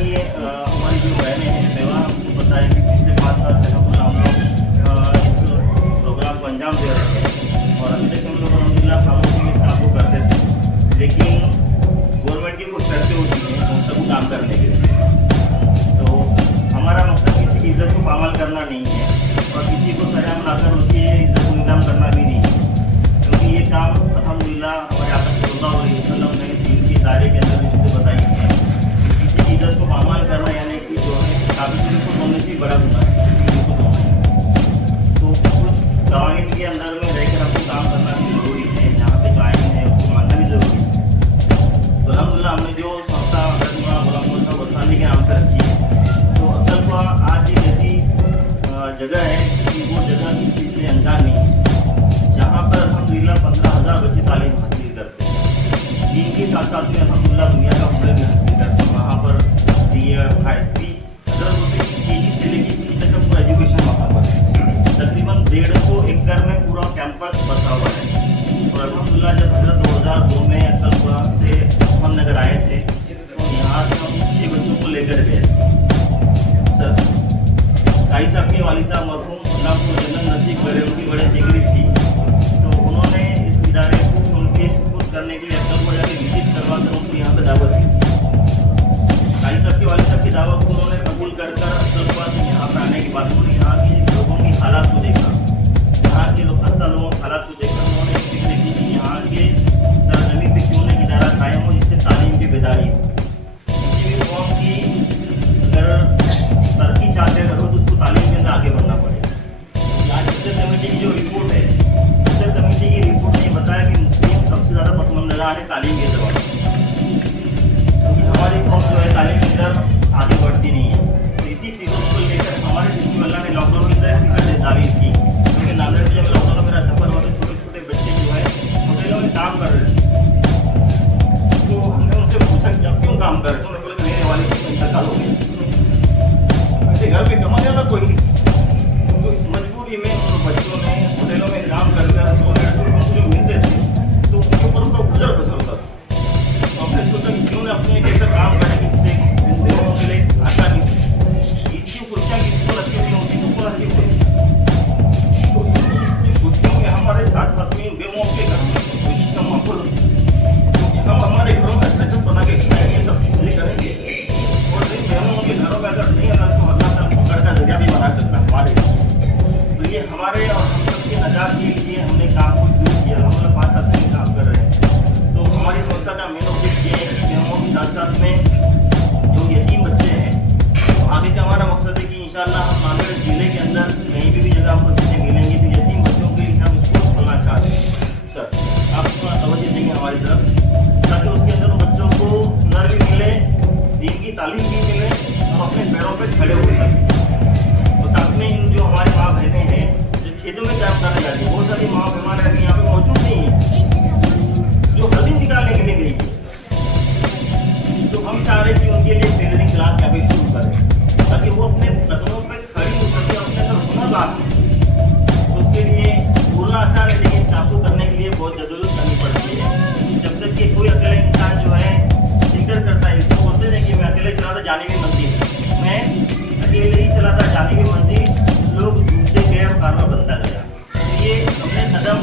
कि हमारी जो बहनें हैं मेवा आपको पता है कि पिछले 5 साल से हम लोग इस प्रोग्राम को अंजाम दे रहे हैं और अभी तक हम लोग अलहमदिल्ला खामोशी इस काम को करते थे, लेकिन गवर्नमेंट की कुछ शर्तें होती हैं उन सबको काम करने के लिए। तो हमारा मकसद किसी की इज्जत को पामाल करना नहीं है और किसी को सजा बनाकर उसकी इज्जत को नीलाम करना भी नहीं है, क्योंकि ये काम अल्हम्दुलिल्लाह हमारे आका सल्लल्लाहु अलैहि वसल्लम ने दीन के दायरे के अंदर चीज़ें बताई हैं। किसी की इज्जत को पामाल करना यानी कि जो है काबिल को होने से बड़ा गुनाह है किसी को होना। तो कुछ कवानीन के अंदर में रहकर हमको काम करना भी ज़रूरी है, जहाँ पे जो आइन है उसको मानना भी ज़रूरी है। तो अल्हम्दुलिल्लाह हमने जो संस्था वसानी के नाम से रखी है, तो असल आज एक ऐसी जगह है कि वो जगह किसी से अनजान नहीं है, जहाँ पर अल्हम्दुलिल्लाह 15,000 बच्चे तालीम हासिल करते हैं। दीन के साथ साथ में अल्हम्दुलिल्लाह दुनिया का हुनर भी हासिल करते हैं। वहाँ पर केजी से लेकर पीजी तक का पूरा एजुकेशन वहाँ पर है। तकरीबन 150 एकड़ में पूरा कैंपस बसा हुआ है। और अल्हम्दुलिल्लाह जब हज़रत 2002 में अक्सलपुरा से हम नगर आए थे, तो यहाँ से हम 6 बच्चों को लेकर गए सर। ताई साहब के वालिद साहब मरहूम अल्लाह को जन्नत नसीब करे, उनकी बड़े जिगरी थी, तो उन्होंने इस इदारे को उनके सुपुर्द करने के लिए अक्सलपुरा जाके विजिट करवा कर उनको यहाँ पर दावत दी। ताई साहब के वालिद साहब की दावत को उन्होंने कबूल कर अक्सलपुरा से यहाँ पर आने के बाद उन्होंने यहाँ के लोगों की हालात को देखा, यहाँ के खस्ता लोगों की हालात को देखकर उन्होंने फिक्र की कि यहाँ के सरजमी पे क्यों नहीं इदारा कायम हो जिससे तालीम की बेदारी हो। किसी भी कौम की अगर तरक्की चाहते हो तो उसको तालीम के अंदर आगे बढ़ना पड़ेगा। आज सदर कमेटी की जो रिपोर्ट है, सदर कमेटी की रिपोर्ट ने बताया कि मुस्लिम सबसे ज़्यादा पसमानदा है तालीम के एतबार से, क्योंकि हमारी कौम जो है तालीम के अंदर आगे बढ़ती नहीं है। तो इसी फिक्र को लेकर हमारे जिसमें अल्लाह ने लॉकडाउन के अंदर फिक्र तारीफ की, क्योंकि नांदेड़ में जब लॉकडाउन में मेरा सफर हुआ तो छोटे छोटे बच्चे जो है होटलों में काम कर रहे थे। तो हमने उनसे पूछा कि आप क्यों काम कर रहे थे, उन्होंने बोला मेरे वाले को इंतकाल हो गया, घर पे कमा जाता कोई नहीं। तो इस मजबूरी में उन बच्चों ने होटलों में काम कर जो मिलते थे तो उनके ऊपर उनका गुजर बसर होता था। तो हमने सोचा कि क्यों ना अपने एक ऐसा काम करें जिससे इन लोगों के लिए आसानी इतनी कुर्सियाँ किसको नसीब नहीं होती, सबको नसीब होती। तो इन कुर्सियों में हमारे साथ साथ में बेमौके घर में का माहौल, हम हमारे घरों में अच्छा बना के खिलाएंगे, सब चीज़ें करेंगे और इन बेमौके के घरों में अगर नहीं अगर तो का जरिया भी बना सकता है हमारे। तो ये हमारे और हम सबके नजात के लिए हमने काम को शुरू किया। हम लोग 5 साल से काम कर रहे हैं। तो हमारी संस्था का मेन उद्देश्य ये है कि हम के साथ साथ में जो यतीम बच्चे हैं, तो आगे का हमारा मकसद है कि इंशाअल्लाह हम नांदेड़ जिले के अंदर कहीं भी जगह हमको चीज़ें मिलेंगी तो यतीम बच्चों के लिए हम स्कूल खोलना चाहते हैं। सर आप थोड़ा तवज्जो देंगे हमारी तरफ, ताकि उसके अंदर बच्चों को हुनर भी मिले, दीन की तालीम भी मिले और अपने पैरों पर खड़े हो सकें। साथ में इन जो हमारी माँ बहनें हैं जो खेतों में काम करने जाती है, बहुत सारी माँ बहन अभी यहाँ पे मौजूद नहीं है जो हल्दी निकालने के लिए गई है। तो हम चाह रहे हैं कि उनके लिए टेलरिंग क्लास यहाँ पे शुरू करें, ताकि वो अपने कदमों पर खड़ी हो सके, अपने अंदर हुनर ला सके। उसके लिए बोलना आसान है, लेकिन साफू करने के लिए बहुत जदोजहद करनी पड़ती है। जब तक कि कोई अकेला इंसान जो है जिक्र करता है, इसको बोलते हैं कि मैं अकेले चलाता जाने की मंजिल, मैं अकेले ही चलाता जाने की मंजिल, लोग ढूंढते गए और कारवा बनता गया। तो ये हमने कदम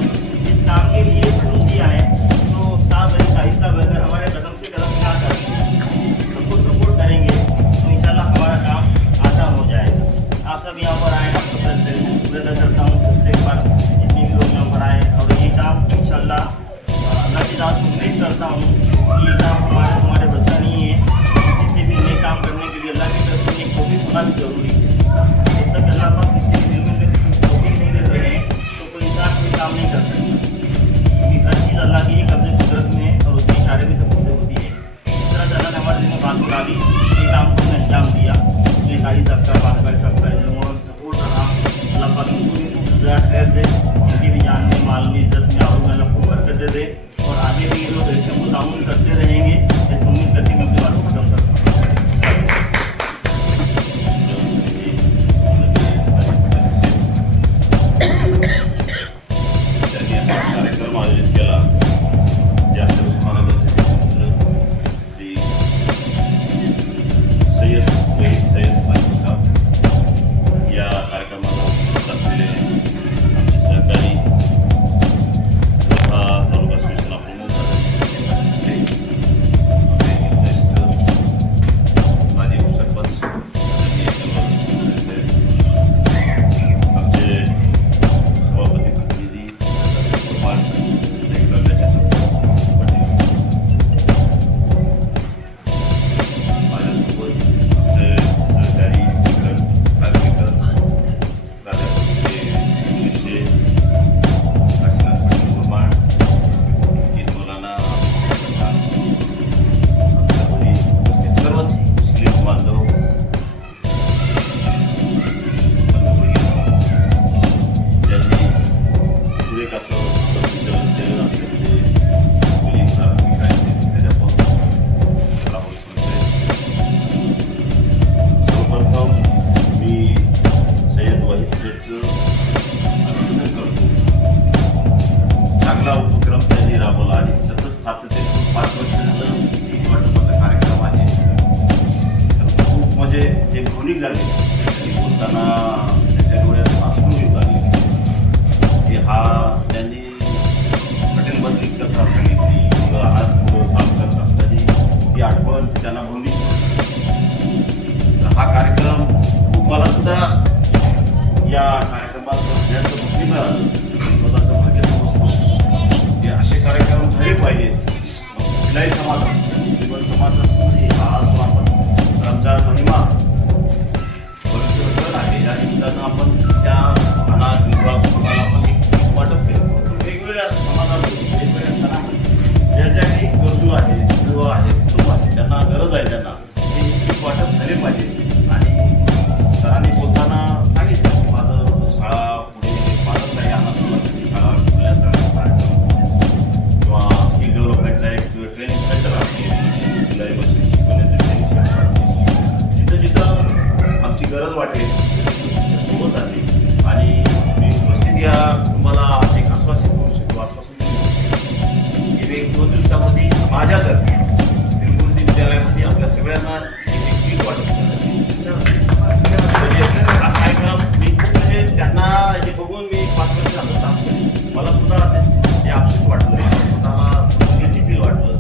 इस काम के लिए शुरू किया है। तो साहब साहिब साहब अगर हमारे कदम से कदम क्या करें, हमको म्हणजे जे भावनिक झाले त्यांनी बोलताना त्याच्या डोळ्यात अश्रू येऊ लागले की हा त्यांनी हॉटेलमधली कथा सांगितली किंवा आज पुढं काम करत असताना ती आठवण त्यांना भावनिक. तर हा कार्यक्रम मला सुद्धा या कार्यक्रमात जास्त भाग्य मिळालं. स्वतःचं भाग्य समजतो की असे कार्यक्रम झाले पाहिजेत. कुठल्याही समाजात किंवा समाजात हा जो आपण रमजान महिमा पवित्र सण आहे या निमित्तानं आपण त्या अनाथ विधवा कुटुंबाला आपण एक वाटप केलं. वेगवेगळ्या समाजात वेगवेगळ्या सणामध्ये ज्या ज्या काही गरजू आहेत विधवा आहेत कुटुंब आहेत त्यांना गरज आहे त्यांना ते एक वाटप झाले पाहिजे. आणि सरांनी बोलताना सांगितलं की माझं शाळा पुढे पालक आहे अनाथ मुलांसाठी शाळा खुल्याचा कार्यक्रम किंवा स्किल डेव्हलपमेंटचा एक ट्रेनिंग सेंटर असते सिलाई मशीन शिकवण्याचे ट्रेनिंग सेंटर असते. जिथं जिथं आमची गरज वाटेल सोबत आहे. आणि मी उपस्थित या तुम्हाला एक आश्वासन करू शकतो आश्वासन की एक 2 दिवसामध्ये माझ्यातर्फे त्रिमूर्ती विद्यालयामध्ये आपल्या सगळ्यांना एक किट वाटप म्हणजे हा कार्यक्रम मी खूप म्हणजे त्यांना हे बघून मी 5 वर्ष झालं काम केलं. मला सुद्धा हे आपसूक वाटलं स्वतःला देखील वाटलं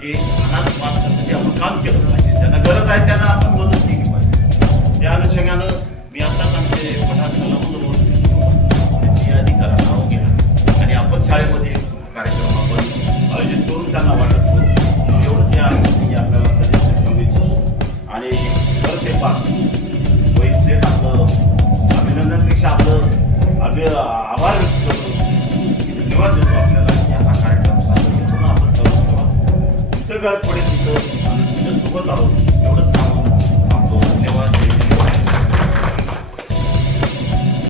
की अनाथ माणसासाठी आपण काम केलं पाहिजे. त्यांना गरज आहे त्यांना आपण मदत केली पाहिजे. त्या अनुषंगानं मी आताच आमचे पठाण सलामून त्यांची यादी करा नावं घ्या आणि आपण शाळेमध्ये कार्यक्रम आपण आयोजित करून त्यांना वाटत करू. एवढंच या आपल्याला सजेस्ट करू. आणि परत एक बात वैद सेठ आपलं अभिनंदनपेक्षा आपलं आभार व्यक्त करतो धन्यवाद देतो आपल्याला की हा कार्यक्रम सातत्यानं आपण करून ठेवा. जिथं गरज पडेल तिथं आम्ही तुमच्या सोबत आहोत.